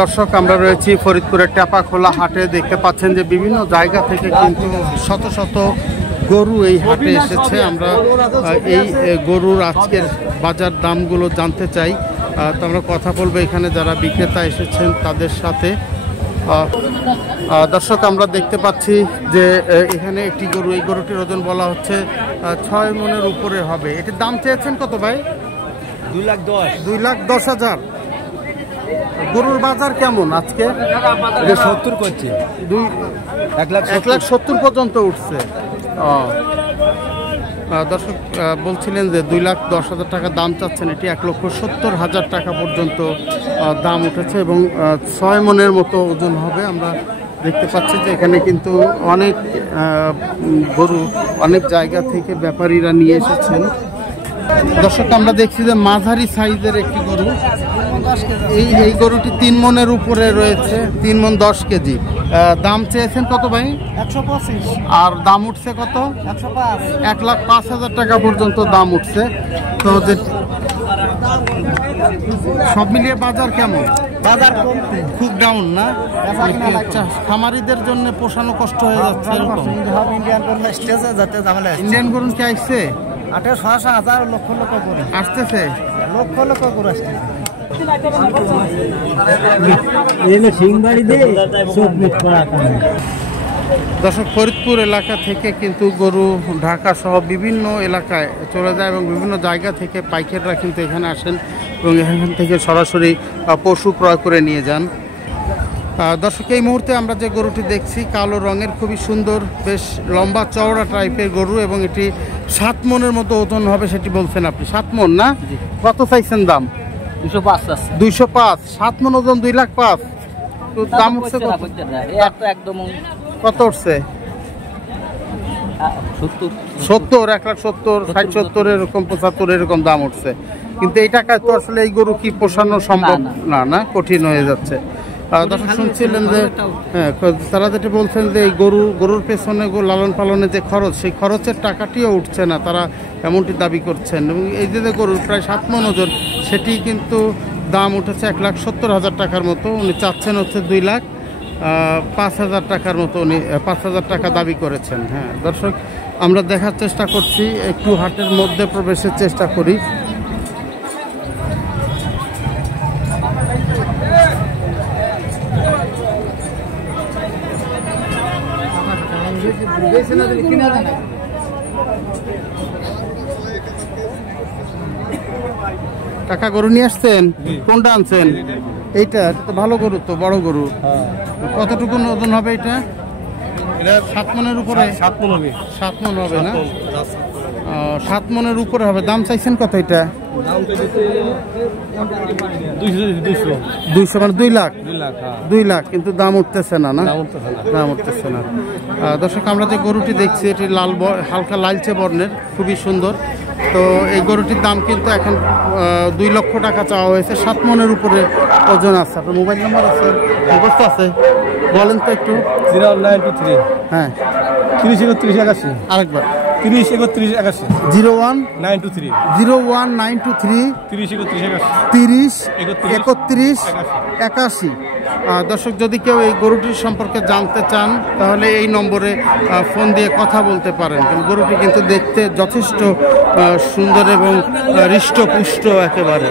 দর্শক, আমরা রয়েছি ফরিদপুরের টেপাখোলা হাটে। দেখতে পাচ্ছেন যে বিভিন্ন জায়গা থেকে কিন্তু শত শত গরু এই হাটে এসেছে। আমরা এই গরুর আজকের বাজার দামগুলো জানতে চাই। তো আমরা কথা বলবো এখানে যারা বিক্রেতা এসেছেন তাদের সাথে। দর্শক, আমরা দেখতে পাচ্ছি যে এখানে একটি গরু, এই গরুটির ওজন বলা হচ্ছে 6 মনের উপরে হবে। এটির দাম চেয়েছেন কত ভাই? 2,10,000। গরুর বাজার কেমন আজকে? 70 করছে, 1,70,000 পর্যন্ত উঠছে। দর্শক বলছিলেন যে 2,10,000 টাকা দাম চাচ্ছেন। এটি 1,70,000 টাকা পর্যন্ত দাম উঠেছে এবং 6 মনের মতো ওজন হবে। আমরা দেখতে পাচ্ছি যে এখানে কিন্তু অনেক গরু অনেক জায়গা থেকে ব্যাপারীরা নিয়ে এসেছেন। দর্শক, আমরা দেখছি যে মাঝারি সাইজের একটি গরু। এই গরুটি 3 মনের উপরে রয়েছে, 3 মন 10 কেজি। দাম চেয়েছেন কত ভাই? 125। আর দাম উঠছে কত? 105। 1,05,000 টাকা পর্যন্ত দাম উঠছে। তো যে সব মিলিয়ে বাজার কেমন? বাজার কমতে খুব ডাউন না? খামারিদের জন্য পোষানো কষ্ট হয়ে যাচ্ছে। ইন্ডিয়ান গরু কি আসছে? 6,000 লক্ষ করে আসতেছে, লক্ষ করে আসছে। দর্শক, ফরিদপুর এলাকা থেকে কিন্তু গরু ঢাকা সহ বিভিন্ন এলাকায় চলে যায় এবং বিভিন্ন জায়গা থেকে পাইকাররা কিন্তু এখানে আসেন এবং এখান থেকে সরাসরি পশু ক্রয় করে নিয়ে যান। দর্শক, এই মুহূর্তে আমরা যে গরুটি দেখছি কালো রঙের, খুবই সুন্দর, বেশ লম্বা চওড়া টাইপের গরু এবং এটি 7 মনের মতো ওজন হবে সেটি বলছেন আপনি। 7 মন না? কত চাইছেন দাম? 205। 7 মন ওজন 2,05,000। তো দাম উঠছে কত? কত উঠছে? 70, 1,70,000, 60-70 এরকম, 75 এরকম দাম উঠছে। কিন্তু এই টাকায় তো আসলে এই গরু কি পোষানো সম্ভব না, কঠিন হয়ে যাচ্ছে। দর্শক শুনছিলেন যে তারা যেটা বলছেন যে এই গরুর পেছনে লালন পালনের যে খরচ, সেই খরচের টাকাটিও উঠছে না, তারা এমনটি দাবি করছেন। এবং এই যে গরুর প্রায় 7 মন ওজন, সেটি কিন্তু দাম উঠেছে 1,70,000 টাকার মতো। উনি চাচ্ছেন হচ্ছে 2,05,000 টাকার মতো, উনি 5,000 টাকা দাবি করেছেন। হ্যাঁ দর্শক, আমরা দেখার চেষ্টা করছি, একটু হাটের মধ্যে প্রবেশের চেষ্টা করি। কাকা, গরু নিয়ে আসছেন? কোনটা আনছেন? এইটা তো ভালো গরু, তো বড় গরু। কতটুকু ওজন হবে এটা? 7 মনের উপরে? 7 মন হবে। 7 মন হবে না? 7 মনের উপরে হবে। দাম চাইছেন কত এটা? 200 মানে 2 লাখ। 2 লাখ, কিন্তু দাম উঠতেছে না? দাম উঠতেছে না। দর্শক, আমরা যে গরুটি দেখছি এটি হালকা লালচে বর্ণের, খুবই সুন্দর। তো এই গরুটির দাম কিন্তু এখন 2 লক্ষ টাকা চাওয়া হয়েছে। 7 মনের উপরে ওজন আছে। আপনার মোবাইল নাম্বার আছে? মুখস্থ আছে? বলেন তো একটু। 0923 হ্যাঁ 303181। আরেকবার 303181। 01923 303181। দর্শক, যদি কেউ এই গরুটির সম্পর্কে জানতে চান তাহলে এই নম্বরে ফোন দিয়ে কথা বলতে পারেন। গরুটি কিন্তু দেখতে যথেষ্ট সুন্দর এবং হৃষ্টপুষ্ট একেবারে।